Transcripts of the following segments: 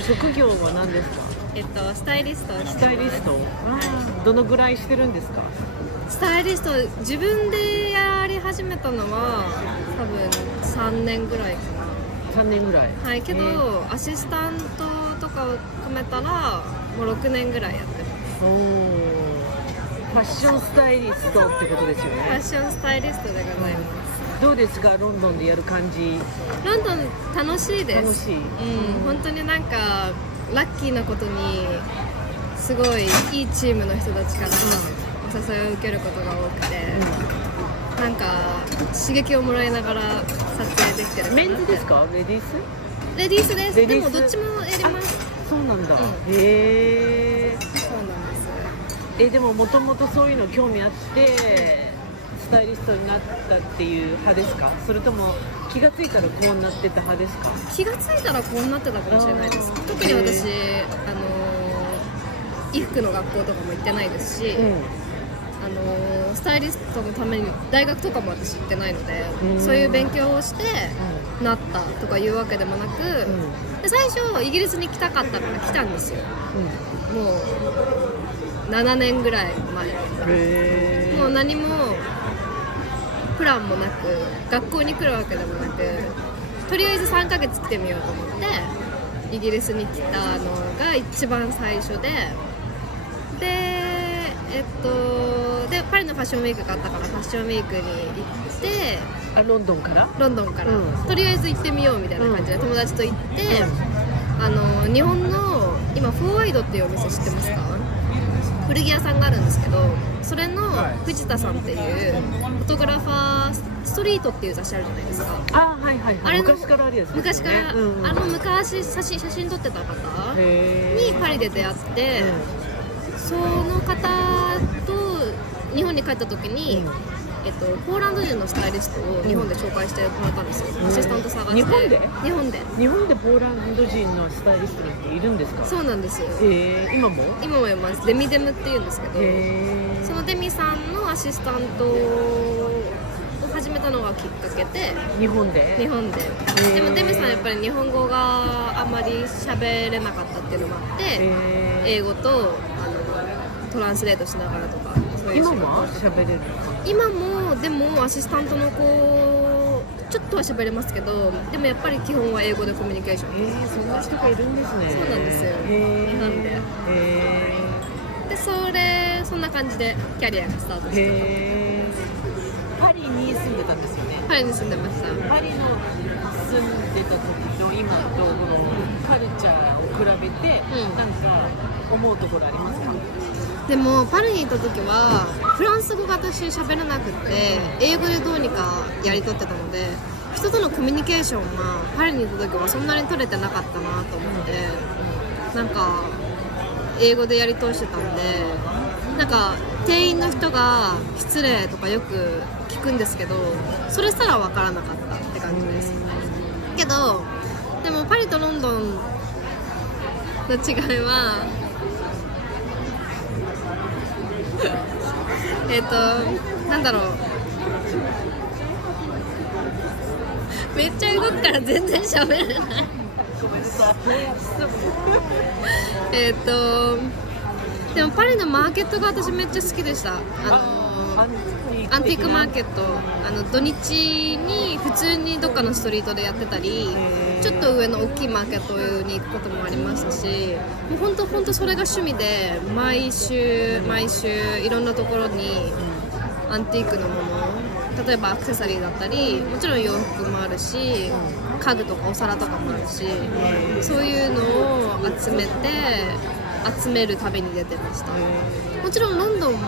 職業は何ですか？スタイリストをしてます。スタイリスト。どのぐらいしてるんですか？スタイリスト自分でやり始めたのは多分3年ぐらいかな。3年ぐらい。はいけど、アシスタントとかを含めたらもう6年ぐらいやってます。おー、ファッションスタイリストってことですよファッね。ションスタイリストでございます。どうですか、ロンドンでやる感じ？ロンドン楽しいです。楽しい。本当になんかラッキーなことにすごいいいチームの人たちからお誘いを受けることが多くて、なんか刺激をもらいながら撮影できてるかなって。メンズですか？レディース？レディースです。レディースでもどっちもやります。そうなんだ。うんへえ。そうなんです。でももともとそういうの興味あってスタイリストになったっていう派ですか？それとも気がついたらこうなってた派ですか？気がついたらこうなってたかもしれないです。特に私衣服の学校とかも行ってないですし、スタイリストのために大学とかも私行ってないので、そういう勉強をしてなったとかいうわけでもなく、で最初イギリスに来たかったから来たんですよ。もう7年ぐらい前。もう何もプランもなく学校に来るわけでもなく、とりあえず3ヶ月来てみようと思ってイギリスに来たのが一番最初でパリのファッションウィークがあったからファッションウィークに行ってロンドンからとりあえず行ってみようみたいな感じで友達と行って、日本の今フォーワイドっていうお店知ってますか？古着屋さんがあるんですけど、それの藤田さんっていうフォトグラファーストリートっていう雑誌あるじゃないですか。あれの昔からあるやつですね。昔から、昔写真撮ってた方にパリで出会って、その方と日本に帰った時に、ポーランド人のスタイリストを日本で紹介してもらったんですよ。アシスタント探して。日本でポーランド人のスタイリストなんているんですか？そうなんですよ。今もいます。デミっていうんですけど、そのデミさんのアシスタントを始めたのがきっかけで日本で。でもデミさんやっぱり日本語があんまり喋れなかったっていうのもあって、英語とトランスレートしながらとか。今も喋れる？今もでもアシスタントの子ちょっとは喋れますけど、でもやっぱり基本は英語でコミュニケーション。そんな人がいるんですね。そうなんですよ。日本で。でそんな感じでキャリアがスタートして。パリに住んでたんですよね。パリに住んでました。パリの住んでた時と今とこのカルチャーを比べて、なんか思うところありますか？でもパリにいた時はフランス語が私喋れなくって英語でどうにかやり取ってたので、人とのコミュニケーションはパリにいた時はそんなに取れてなかったなと思って、なんか英語でやり通してたんで、なんか店員の人が失礼とかよく聞くんですけど、それすら分からなかったって感じです。けどでもパリとロンドンの違いはなんだろう、めっちゃ動くから全然喋れないでもパリのマーケットが私めっちゃ好きでした。アンティークマーケット、土日に普通にどっかのストリートでやってたり、ちょっと上の大きいマーケットに行くこともありましたし、もう本当それが趣味で毎週いろんなところにアンティークのもの、例えばアクセサリーだったり、もちろん洋服もあるし、家具とかお皿とかもあるし、そういうのを集める旅に出てました。もちろんロンドンも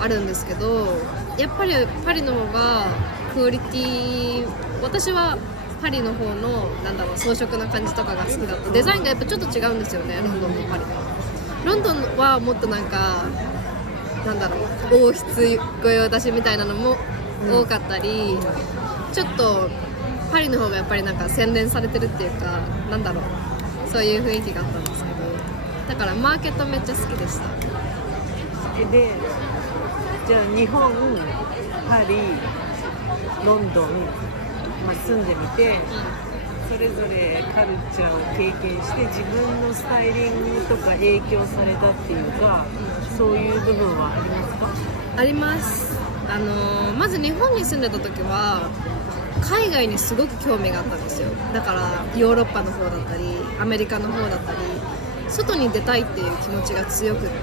あるんですけど、やっぱりパリの方がクオリティ、私はパリの方の装飾な感じとかが好きだった。デザインがやっぱちょっと違うんですよね、ロンドンとパリは。ロンドンはもっと王室御用達みたいなのも多かったり、ちょっとパリの方がやっぱり洗練されてるっていうか、そういう雰囲気があったんですけど、だからマーケットめっちゃ好きでした。で、じゃあ日本、パリ、ロンドン、住んでみて、それぞれカルチャーを経験して自分のスタイリングとか影響されたっていうか、そういう部分はありますか？あります。まず日本に住んでた時は海外にすごく興味があったんですよ。だからヨーロッパの方だったりアメリカの方だったり外に出たいっていう気持ちが強くって、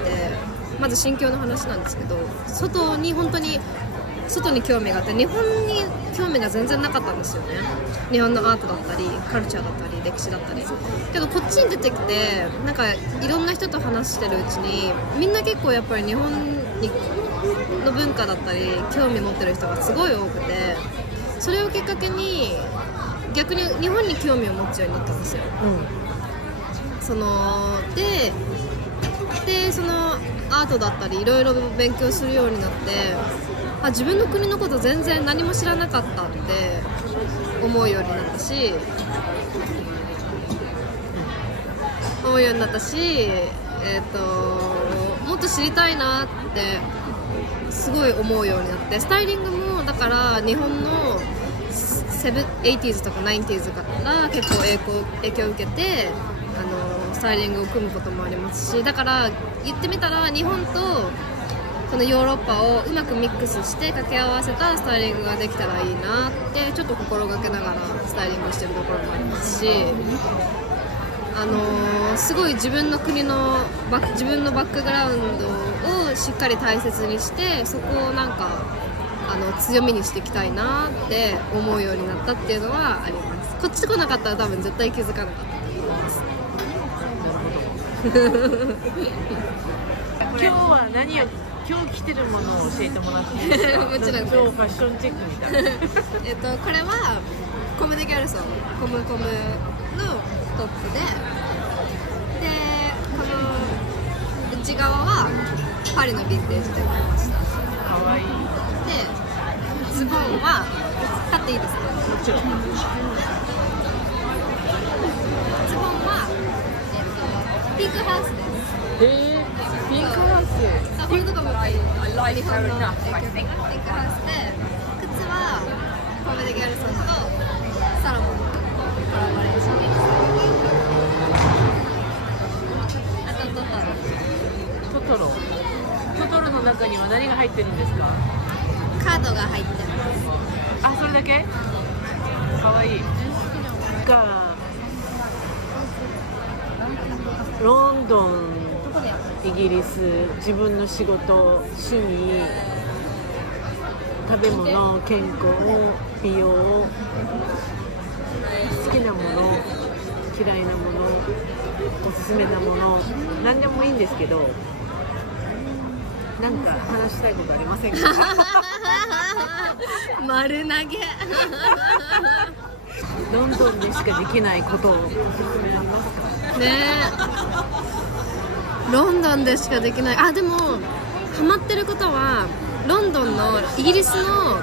まず心境の話なんですけど、本当に外に興味があって、日本に興味が全然なかったんですよね。日本のアートだったりカルチャーだったり歴史だったり。けどこっちに出てきてなんかいろんな人と話してるうちに、みんな結構やっぱり日本の文化だったり興味持ってる人がすごい多くて、それをきっかけに逆に日本に興味を持つようになったんですよ。でそのアートだったりいろいろ勉強するようになって、自分の国のこと全然何も知らなかったって思うようになったし、もっと知りたいなってすごい思うようになって、スタイリングもだから日本の80s とか 90s から結構影響を受けてスタイリングを組むこともありますし、だから言ってみたら日本とこのヨーロッパをうまくミックスして掛け合わせたスタイリングができたらいいなってちょっと心がけながらスタイリングしてるところもありますし、すごい自分の国の自分のバックグラウンドをしっかり大切にして、そこをなんか強みにしていきたいなって思うようになったっていうのはあります。こっち来なかったら多分絶対気づかなかったと思います。今日着てるものを教えてもらっていいですか？もちろんです。今日ファッションチェックみたいなこれはコム・デ・ギャルソンコムのトップで、この内側はパリのヴィンテージで買いました。かわいい。でズボンは買っていいですか？もちろん。ズボンは、ピンクハウスです。ピンクハウス。これとかも日本の影響がピンクハウスで、靴はコム・デ・ギャルソンとサロモンのコラボレーションです。あとトトロの中には何が入ってるんですか？カードが入ってます。それだけ？かわいい。ロンドン、イギリス、自分の仕事、趣味、食べ物、健康、美容、好きなもの、嫌いなもの、おすすめなもの、何でもいいんですけど、なんか話したいことありませんか？丸投げロンドンでしかできないことをおすすめありますか？ロンドンでしかできない。でもハマってることはロンドンのイギリスの、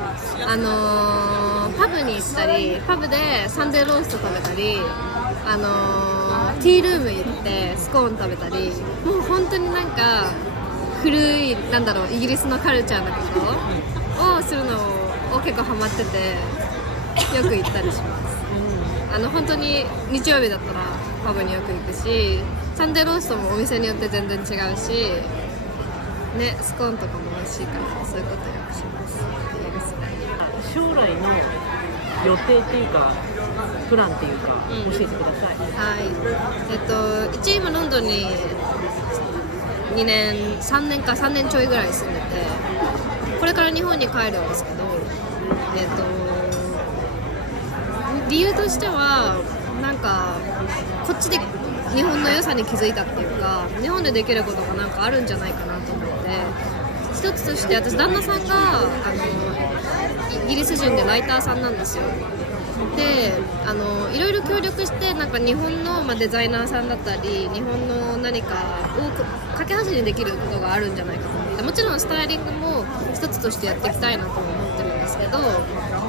パブに行ったり、パブでサンデーロースト食べたり、ティールーム行ってスコーン食べたり、もう本当になんか古いイギリスのカルチャーのことをするのを結構ハマっててよく行ったりします。本当に日曜日だったらパブによく行くし、サンデーローストもお店によって全然違うし、スコーンとかも美味しいからそういうことよくします。いいですね。将来の予定っていうかプランっていうか、教えてください。はい。一応今ロンドンに3年ちょいぐらい住んでて、これから日本に帰るんですけど、理由としてはなんかこっちで日本の良さに気づいたっていうか、日本でできることがなんかあるんじゃないかなと思って、一つとして私旦那さんがイギリス人でライターさんなんですよ。でいろいろ協力してなんか日本の、デザイナーさんだったり日本の何かを架け橋にできることがあるんじゃないかと思って、もちろんスタイリングも一つとしてやっていきたいなと思ってるんですけど、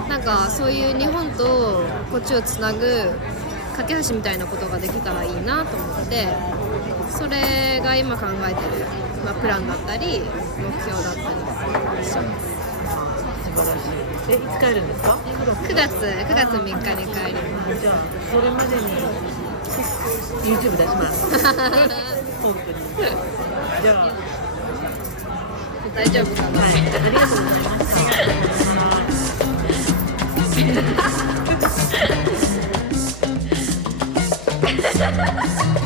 なんかそういう日本とこっちをつなぐ架け橋みたいなことができたらいいなと思って、それが今考えてる、プランだったり目標だったりします。素晴らしい。いつ帰るんですか9月3日に帰ります。じゃあそれまでに YouTube 出します本当に。じゃあ大丈夫かな。はい、ありがとうございました。